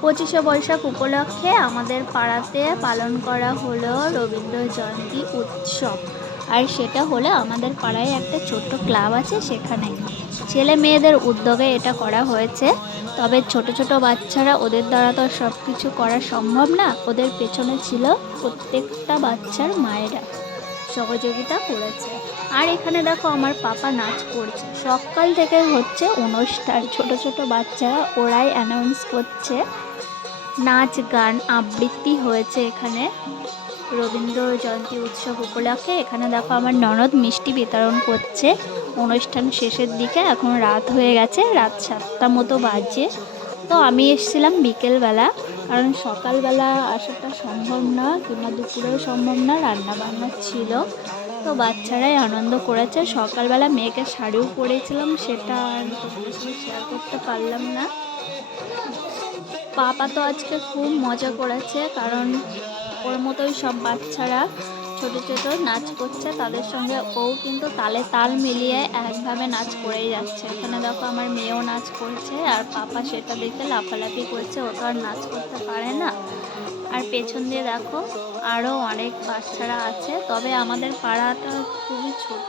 পঁচিশে বৈশাখ উপলক্ষে আমাদের পাড়াতে পালন করা হলো রবীন্দ্র জয়ন্তী উৎসব। আর সেটা হলো আমাদের পাড়ায় একটা ছোট্ট ক্লাব আছে সেখানে। ছেলে মেয়েদের উদ্যোগে এটা করা হয়েছে। তবে ছোট ছোট বাচ্চারা ওদের দ্বারা তো সব কিছু করা সম্ভব না। ওদের পেছনে ছিল প্রত্যেকটা বাচ্চার মায়েরা। সহযোগিতা করেছে। আর এখানে দেখো আমার পাপা নাচ করছে। সকাল থেকে হচ্ছে অনুষ্ঠান। ছোট ছোট বাচ্চারা ওরাই অ্যানাউন্স করছে। নাচ, গান আবৃত্তি হয়েছে এখানে। রবীন্দ্র জয়ন্তী উৎসব উপলক্ষে। এখানে দেখো আমার ননদ মিষ্টি বিতরণ করছে। অনুষ্ঠান শেষের দিকে এখন রাত হয়ে গেছে। রাত সাতটা মতো বাজে। তো আমি এসেছিলাম বিকেলবেলা। কারণ সকালবেলা আসাটা সম্ভব না কিংবা দুপুরেও সম্ভব না রান্না বান্না ছিল। তো বাচ্চারাই আনন্দ করেছে। সকালবেলা মেয়েকে শাড়িও পরেছিলাম, সেটা শেয়ার করতে পারলাম না। পাপা তো আজকে খুব মজা করেছে, কারণ ওর মতোই সব বাচ্চারা ছোট ছোট নাচ করছে, তাদের সঙ্গে ও কিন্তু তালে তাল মিলিয়ে একভাবে নাচ করেই যাচ্ছে। এখানে দেখো আমার মেয়েও নাচ করছে আর পাপা সেটা দেখে লাফালাফি করছে ও তো আর নাচ করতে পারে না। আর পেছন দিয়ে দেখো আরও অনেক বাচ্চারা আছে, তবে আমাদের পাড়াটা খুবই ছোট।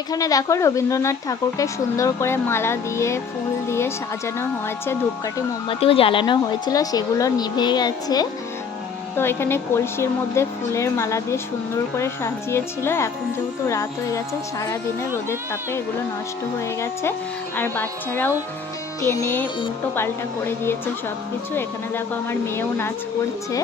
এখানে দেখো রবীন্দ্রনাথ ঠাকুরকে সুন্দর করে মালা দিয়ে, ফুল দিয়ে সাজানো হয়েছে, ধূপকাঠি মোমবাতিও জ্বালানো হয়েছিল, সেগুলো নিভে গেছে। তো এখানে কলসির মধ্যে ফুলের মালা দিয়ে সুন্দর করে সাজিয়েছিল। এখন যেহেতু রাত হয়ে গেছে সারা দিনে রোদের তাপে এগুলো নষ্ট হয়ে গেছে। আর বাচ্চারাও টেনে উল্টো পাল্টা করে দিয়েছে সব কিছু এখানে দেখো আমার মেয়েও নাচ করছে।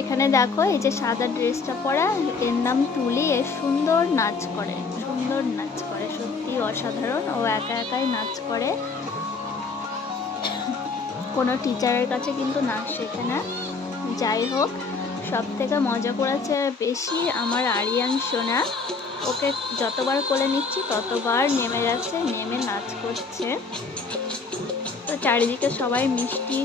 এখানে দেখো এই যে সাদা ড্রেসটা পরা, এর নাম তুলি। এ সুন্দর নাচ করে, সুন্দর নাচ করে। সত্যি অসাধারণ। ও একা একাই নাচ করে। টিচারের কাছে কিন্তু নাচ শেখে না যাই হোক সব থেকে মজা করেছে বেশি আমার আরিয়ান, সোনা। ওকে যতবার কোলে নিচ্ছি, ততবার নেমে যাচ্ছে, নেমে নাচ করছে। তো চারিদিকে সবাই মিষ্টি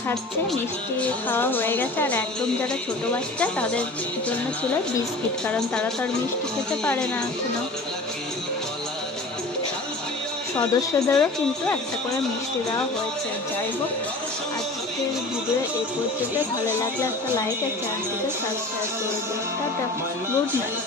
খাচ্ছে, মিষ্টি খাওয়া হয়ে গেছে, আর একদম যারা ছোটো বাচ্চা, তাদের জন্য ছিল বিস্কিট, কারণ তারা তো আর মিষ্টি খেতে পারে না এখনও। সদস্যদেরও কিন্তু একটা করে মিষ্টি দেওয়া হয়েছে। যাই হোক আজকে ভিডিও এই পর্যন্ত ভালো লাগলে একটা লাইক আর চ্যানেলটিকে সাবস্ক্রাইব করে দিন। Tata good night